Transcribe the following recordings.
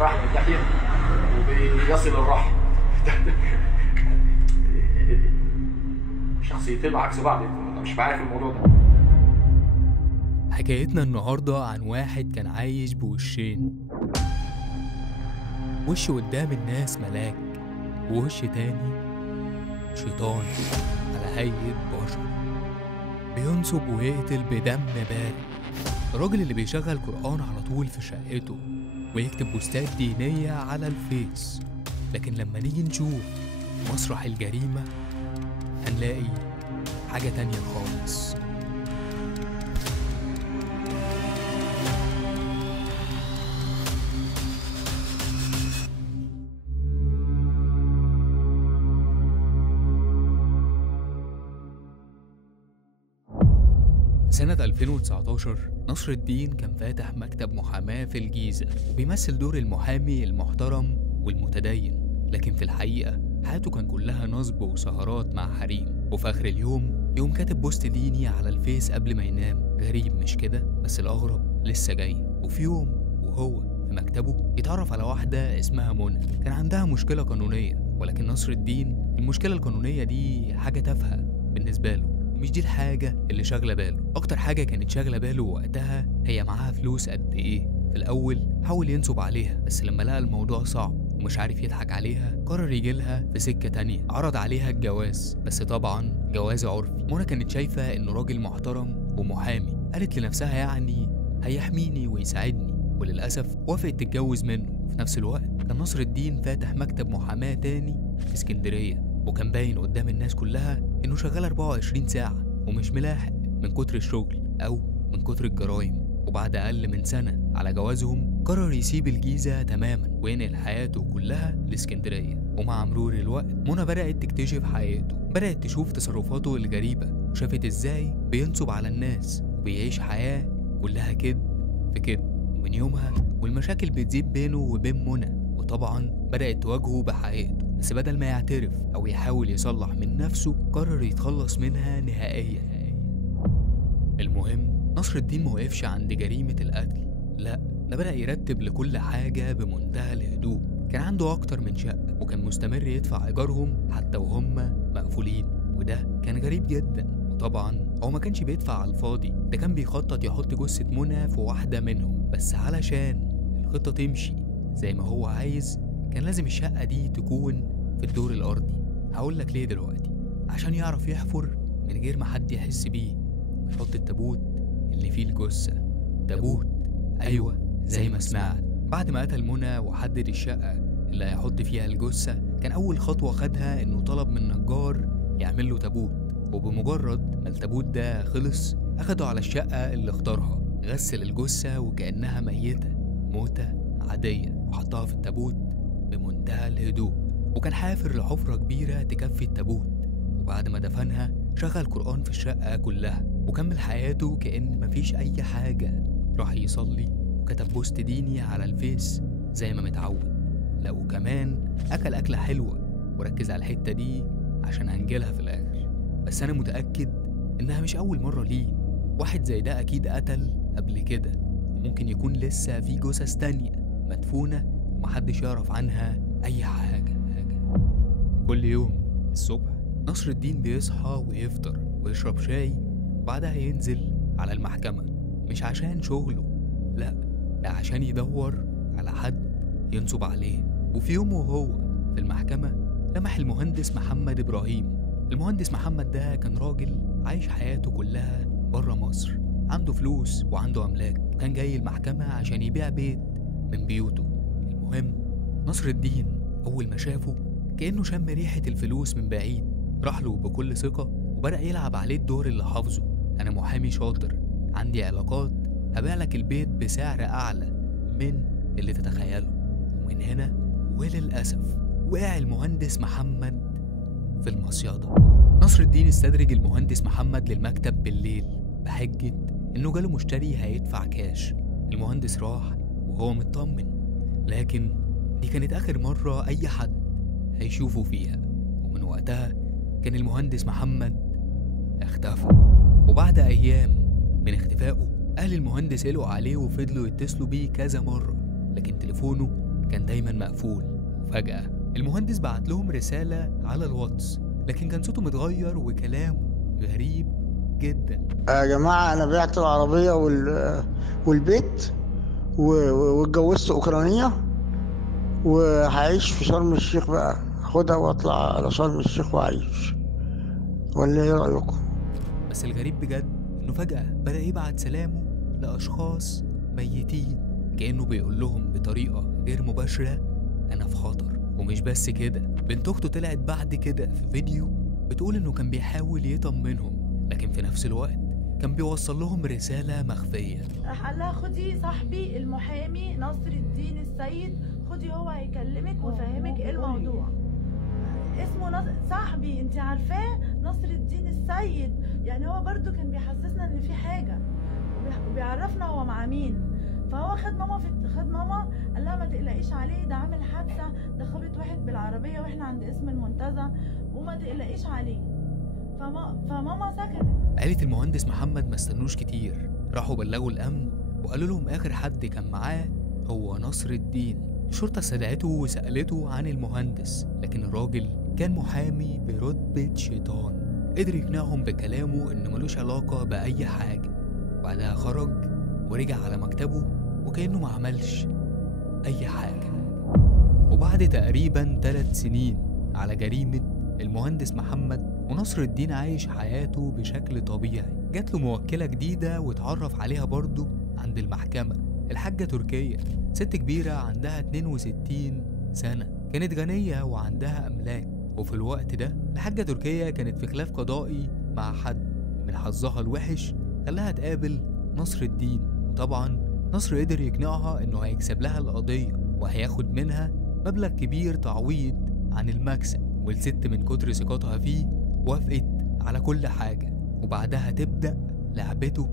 تفاح من ناحيه وبيصل الرحم. شخصيتين عكس بعض، انا مش معايا في الموضوع ده. حكايتنا النهاردة عن واحد كان عايش بوشين، وش قدام الناس ملاك، ووش تاني شيطان على هيئة بشر بينصب ويقتل بدم بارد. الراجل اللي بيشغل قرآن على طول في شقته ويكتب بوستات دينية على الفيس، لكن لما نيجي نشوف مسرح الجريمة هنلاقي حاجة تانية خالص. سنة 2019 نصر الدين كان فاتح مكتب محاماة في الجيزة وبيمثل دور المحامي المحترم والمتدين، لكن في الحقيقة حياته كان كلها نصب وسهرات مع حريم. وفي آخر اليوم يقوم كاتب بوست ديني على الفيس قبل ما ينام. غريب مش كده؟ بس الأغرب لسه جاي. وفي يوم وهو في مكتبه يتعرف على واحدة اسمها منى، كان عندها مشكلة قانونية، ولكن نصر الدين المشكلة القانونية دي حاجة تافهة بالنسبة له، مش دي الحاجة اللي شاغلة باله. أكتر حاجة كانت شاغلة باله وقتها هي معاها فلوس قد إيه. في الأول حاول ينصب عليها، بس لما لقى الموضوع صعب ومش عارف يضحك عليها قرر يجيلها في سكة تانية. عرض عليها الجواز، بس طبعا جواز عرفي. منى كانت شايفة إنه راجل محترم ومحامي، قالت لنفسها يعني هيحميني ويساعدني، وللأسف وافقت تتجوز منه. وفي نفس الوقت كان نصر الدين فاتح مكتب محاماة تاني في اسكندرية، وكان باين قدام الناس كلها إنه شغال 24 ساعة ومش ملاحق من كتر الشغل أو من كتر الجرايم. وبعد أقل من سنة على جوازهم قرر يسيب الجيزة تماما وينقل حياته كلها لاسكندرية. ومع مرور الوقت منى بدأت تكتشف حقيقته، بدأت تشوف تصرفاته الغريبة، وشافت إزاي بينصب على الناس وبيعيش حياة كلها كذب في كذب. ومن يومها والمشاكل بتزيد بينه وبين منى، وطبعا بدأت تواجهه بحقيقته، بس بدل ما يعترف أو يحاول يصلح من نفسه قرر يتخلص منها نهائيا. المهم نصر الدين موقفش عند جريمة القتل، لا ده بدأ يرتب لكل حاجة بمنتهى الهدوء. كان عنده أكتر من شقة وكان مستمر يدفع إيجارهم حتى وهم مقفولين، وده كان غريب جدا. وطبعا هو ما كانش بيدفع على الفاضي، ده كان بيخطط يحط جثة منى في واحدة منهم، بس علشان الخطة تمشي زي ما هو عايز كان لازم الشقة دي تكون في الدور الأرضي. هقولك ليه دلوقتي، عشان يعرف يحفر من غير ما حد يحس بيه ويحط التابوت اللي فيه الجثة. تابوت، أيوة زي ما سمعت. بعد ما قتل منى وحدد الشقة اللي هيحط فيها الجثة، كان أول خطوة خدها إنه طلب من نجار يعمل له تابوت. وبمجرد ما التابوت ده خلص أخده على الشقة اللي اختارها، غسل الجثة وكأنها ميتة موتة عادية وحطها في التابوت بمنتهى الهدوء، وكان حافر لحفرة كبيرة تكفي التابوت. وبعد ما دفنها شغل قرآن في الشقة كلها وكمل حياته كأن مفيش أي حاجة. راح يصلي وكتب بوست ديني على الفيس زي ما متعود. لا وكمان أكل أكلة حلوة، وركز على الحتة دي عشان هنجيلها في الآخر. بس أنا متأكد إنها مش أول مرة ليه، واحد زي ده أكيد قتل قبل كده، وممكن يكون لسه في جثث تانية مدفونة ومحدش يعرف عنها أي حاجة. كل يوم الصبح نصر الدين بيصحى ويفطر ويشرب شاي، وبعدها ينزل على المحكمة، مش عشان شغله، لا ده عشان يدور على حد ينصب عليه. وفي يوم وهو في المحكمة لمح المهندس محمد إبراهيم. المهندس محمد ده كان راجل عايش حياته كلها برا مصر، عنده فلوس وعنده أملاك، وكان جاي المحكمة عشان يبيع بيت من بيوته. المهم نصر الدين أول ما شافه كأنه شم ريحة الفلوس من بعيد، راح له بكل ثقة وبدأ يلعب عليه الدور اللي حافظه. أنا محامي شاطر، عندي علاقات، هبيع لك البيت بسعر أعلى من اللي تتخيله. ومن هنا وللأسف وقع المهندس محمد في المصيادة. نصر الدين استدرج المهندس محمد للمكتب بالليل بحجة إنه جاله مشتري هيدفع كاش. المهندس راح وهو مطمن، لكن دي كانت آخر مرة أي حد هيشوفه فيها. ومن وقتها كان المهندس محمد اختفى. وبعد أيام من اختفائه أهل المهندس قلقوا عليه وفضلوا يتصلوا بيه كذا مرة، لكن تليفونه كان دايما مقفول. وفجأة المهندس بعت لهم رسالة على الواتس، لكن كان صوته متغير وكلامه غريب جدا. يا جماعة أنا بعت العربية والبيت واتجوزت أوكرانية، وهعيش في شرم الشيخ بقى، أخدها وأطلع على شرم الشيخ وأعيش، ولا إيه رأيكم؟ بس الغريب بجد إنه فجأة بدأ يبعت سلامه لأشخاص ميتين، كأنه بيقول لهم بطريقة غير مباشرة أنا في خطر. ومش بس كده، بنت أخته طلعت بعد كده في فيديو بتقول إنه كان بيحاول يطمنهم، لكن في نفس الوقت كان بيوصل لهم رسالة مخفية. قال لها خدي صاحبي المحامي نصر الدين السيد، خدي هو هيكلمك ويفهمك ايه الموضوع. اسمه صاحبي انت عارفاه، نصر الدين السيد. يعني هو برضو كان بيحسسنا ان في حاجة وبيعرفنا هو مع مين. فهو خد ماما قال لها ما تقلقيش عليه، ده عامل حادثة، ده خبط واحد بالعربية واحنا عند اسم المنتزه، وما تقلقيش عليه. فماما سكتت. عيلة المهندس محمد ما استنوش كتير، راحوا بلغوا الأمن وقالوا لهم آخر حد كان معاه هو نصر الدين. الشرطة استدعته وسألته عن المهندس، لكن الراجل كان محامي برتبة شيطان، قدر يقنعهم بكلامه إنه ملوش علاقة بأي حاجة. وبعدها خرج ورجع على مكتبه وكأنه ما عملش أي حاجة. وبعد تقريبا 3 سنين على جريمة المهندس محمد، ونصر الدين عايش حياته بشكل طبيعي، جات له موكلة جديدة واتعرف عليها برضه عند المحكمة، الحاجة تركية، ست كبيرة عندها 62 سنة، كانت غنية وعندها أملاك. وفي الوقت ده الحاجة تركية كانت في خلاف قضائي مع حد، من حظها الوحش خلاها تقابل نصر الدين، وطبعا نصر قدر يقنعها انه هيكسب لها القضية وهياخد منها مبلغ كبير تعويض عن المكسب. والست من كتر ثقتها فيه وافقت على كل حاجة، وبعدها تبدأ لعبته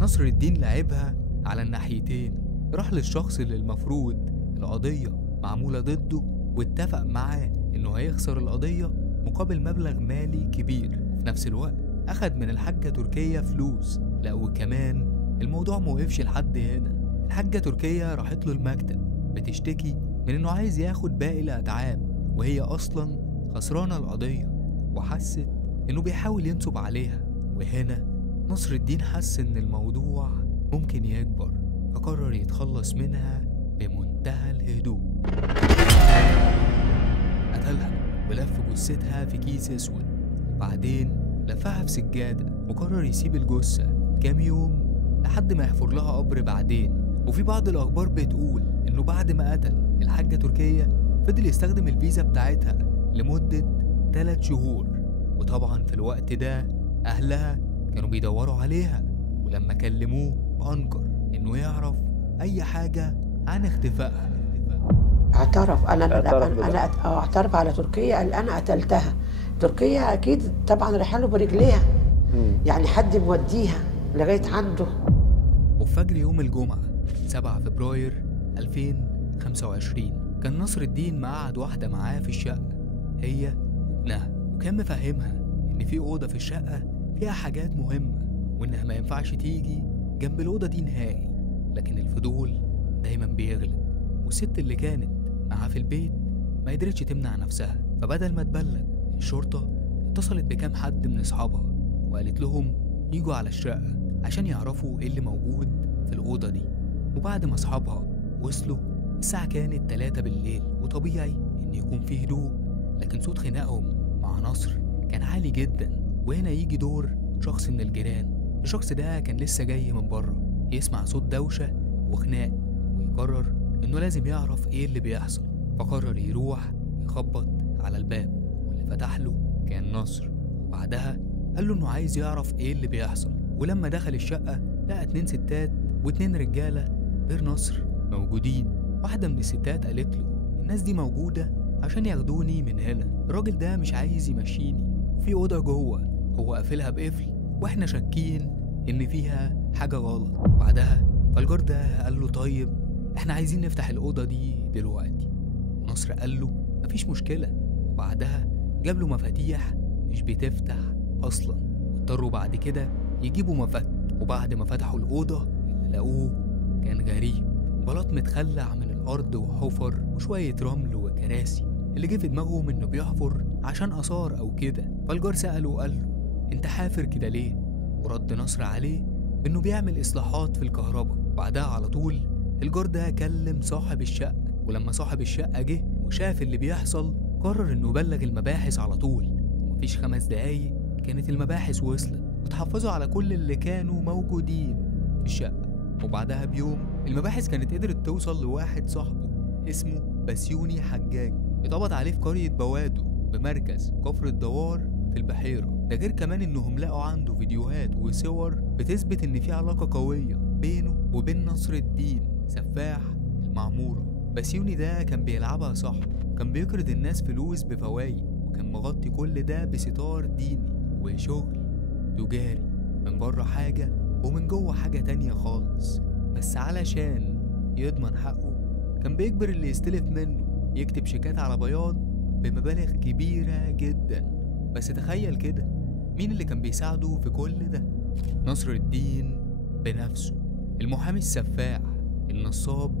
نصر الدين لعبها على الناحيتين، راح للشخص اللي المفروض القضية معمولة ضده واتفق معاه انه هيخسر القضية مقابل مبلغ مالي كبير. في نفس الوقت اخد من الحاجة تركية فلوس. لا وكمان الموضوع موقفش لحد هنا، الحاجة تركية راحت له المكتب بتشتكي من انه عايز ياخد باقي الاتعاب، وهي اصلا خسرانة القضية، وحست انه بيحاول ينصب عليها. وهنا نصر الدين حس ان الموضوع ممكن يكبر، فقرر يتخلص منها بمنتهى الهدوء. قتلها ولف جثتها في كيس اسود، وبعدين لفها في سجادة، وقرر يسيب الجثة كام يوم لحد ما يحفر لها قبر بعدين. وفي بعض الأخبار بتقول إنه بعد ما قتل الحاجة تركية فضل يستخدم الفيزا بتاعتها لمدة 3 شهور. وطبعا في الوقت ده أهلها كانوا بيدوروا عليها، ولما كلموه أنكر إنه يعرف أي حاجة عن اختفائها. اعترف اعترف على تركيا، قال انا قتلتها. تركيا اكيد طبعا رايحه له برجليها، يعني حد موديها لغايه عنده. وفي فجر يوم الجمعه 7 فبراير 2025 كان نصر الدين مقعد واحده معاه في الشقه، هي وابنها، وكان مفهمها ان في اوضه في الشقه فيها حاجات مهمه وانها ما ينفعش تيجي جنب الاوضه دي نهائي. لكن الفضول دايما بيغلب، والست اللي كانت معاه في البيت ما قدرتش تمنع نفسها، فبدل ما تبلغ الشرطة اتصلت بكام حد من اصحابها وقالت لهم يجوا على الشقة عشان يعرفوا ايه اللي موجود في الأوضة دي. وبعد ما اصحابها وصلوا الساعة كانت 3 بالليل، وطبيعي ان يكون فيه هدوء، لكن صوت خناقهم مع نصر كان عالي جدا. وهنا يجي دور شخص من الجيران. الشخص ده كان لسه جاي من بره يسمع صوت دوشة وخناق، ويقرر انه لازم يعرف ايه اللي بيحصل، فقرر يروح يخبط على الباب، واللي فتح له كان نصر. وبعدها قال له انه عايز يعرف ايه اللي بيحصل. ولما دخل الشقة لقى 2 ستات و2 رجالة غير نصر موجودين. واحدة من الستات قالت له الناس دي موجودة عشان ياخدوني من هنا، الراجل ده مش عايز يمشيني، وفي أوضة جوه هو قافلها بقفل واحنا شاكين ان فيها حاجة غلط. بعدها فالجار ده قال له طيب احنا عايزين نفتح الأوضة دي دلوقتي. نصر قال له مفيش مشكلة، وبعدها جاب له مفاتيح مش بتفتح أصلا، واضطروا بعد كده يجيبوا مفك. وبعد ما فتحوا الأوضة اللي لقوه كان غريب، بلاط متخلع من الأرض الأرض وحفر وشوية رمل وكراسي، اللي جه في دماغهم إنه بيحفر عشان آثار أو كده. فالجار سأله وقال له أنت حافر كده ليه؟ ورد نصر عليه بإنه بيعمل إصلاحات في الكهرباء. بعدها على طول الجار ده كلم صاحب الشقة، ولما صاحب الشقة جه وشاف اللي بيحصل قرر إنه يبلغ المباحث على طول. ومفيش 5 دقايق كانت المباحث وصلت وتحفظوا على كل اللي كانوا موجودين في الشقة. وبعدها بيوم المباحث كانت قدرت توصل لواحد صاحبه اسمه بسيوني حجاج، اتقبض عليه في قرية بوادو بمركز كفر الدوار في البحيرة. ده غير كمان انهم لقوا عنده فيديوهات وصور بتثبت ان في علاقة قوية بينه وبين نصر الدين سفاح المعمورة. بسيوني ده كان بيلعبها صح، كان بيقرض الناس فلوس بفوايد، وكان مغطي كل ده بستار ديني وشغل تجاري، من بره حاجة ومن جوه حاجة تانية خالص. بس علشان يضمن حقه كان بيجبر اللي يستلف منه يكتب شيكات على بياض بمبالغ كبيرة جدا. بس تخيل كده، مين اللي كان بيساعده في كل ده؟ نصر الدين بنفسه، المحامي السفاح النصاب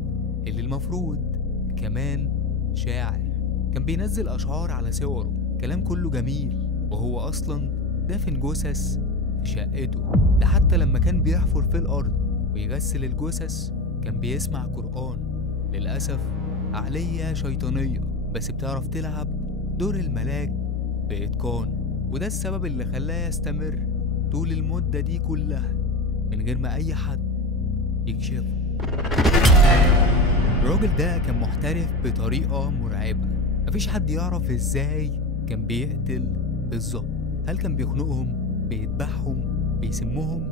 اللي المفروض كمان شاعر. كان بينزل أشعار على صوره، كلام كله جميل، وهو أصلا دافن جثث في شقته. ده حتى لما كان بيحفر في الأرض ويغسل الجثث كان بيسمع قرآن. للأسف عقلية شيطانية بس بتعرف تلعب دور الملاك بإتقان، وده السبب اللي خلاه يستمر طول المدة دي كلها من غير ما أي حد يكشفه. الراجل ده كان محترف بطريقة مرعبة، مفيش حد يعرف ازاي كان بيقتل بالظبط. هل كان بيخنقهم، بيذبحهم، بيسمهم؟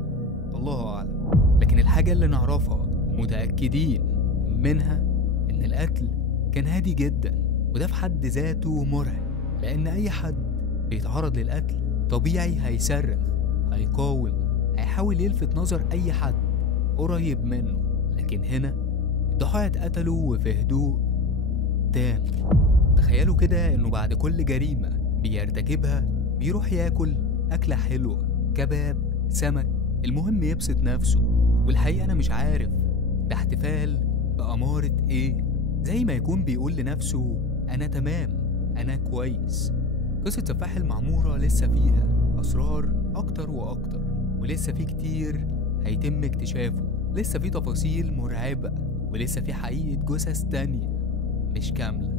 الله أعلم. لكن الحاجة اللي نعرفها ومتأكدين منها إن القتل كان هادي جدا، وده في حد ذاته مرعب، لأن أي حد بيتعرض للقتل طبيعي هيصرخ، هيقاوم، هيحاول يلفت نظر أي حد قريب منه. لكن هنا الضحايا اتقتلوا وفي هدوء تام. تخيلوا كده إنه بعد كل جريمة بيرتكبها بيروح ياكل أكلة حلوة، كباب، سمك، المهم يبسط نفسه. والحقيقة أنا مش عارف ده احتفال بأمارة إيه، زي ما يكون بيقول لنفسه أنا تمام، أنا كويس. قصة سفاح المعمورة لسه فيها أسرار أكتر وأكتر، ولسه في كتير هيتم اكتشافه، لسه في تفاصيل مرعبة، ولسه في حقيقة جثث تانية مش كاملة.